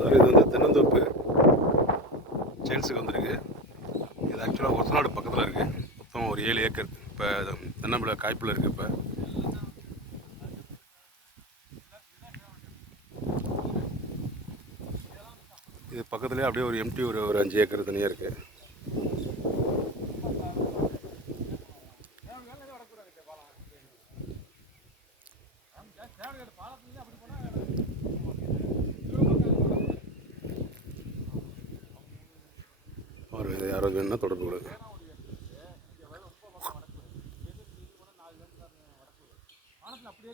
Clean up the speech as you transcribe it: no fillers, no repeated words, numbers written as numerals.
Sir இது வந்து தென்னந்தோப்பு சேல்ஸுக்கு வந்திருக்கு. இது ஆக்சுவலாக ஒத்தநாடு பக்கத்தில் இருக்குது. மொத்தம் ஒரு 7 ஏக்கர் இப்போ தென்னம்பிள்ளை காய்ப்பில் இருக்குது. இப்போ இது பக்கத்துலேயே அப்படியே ஒரு எம்டி ஒரு 5 ஏக்கர் தனியாக இருக்குது. ஒரு யாராவது வேணும்னா தொடர்பு கொடுங்க. அப்படியே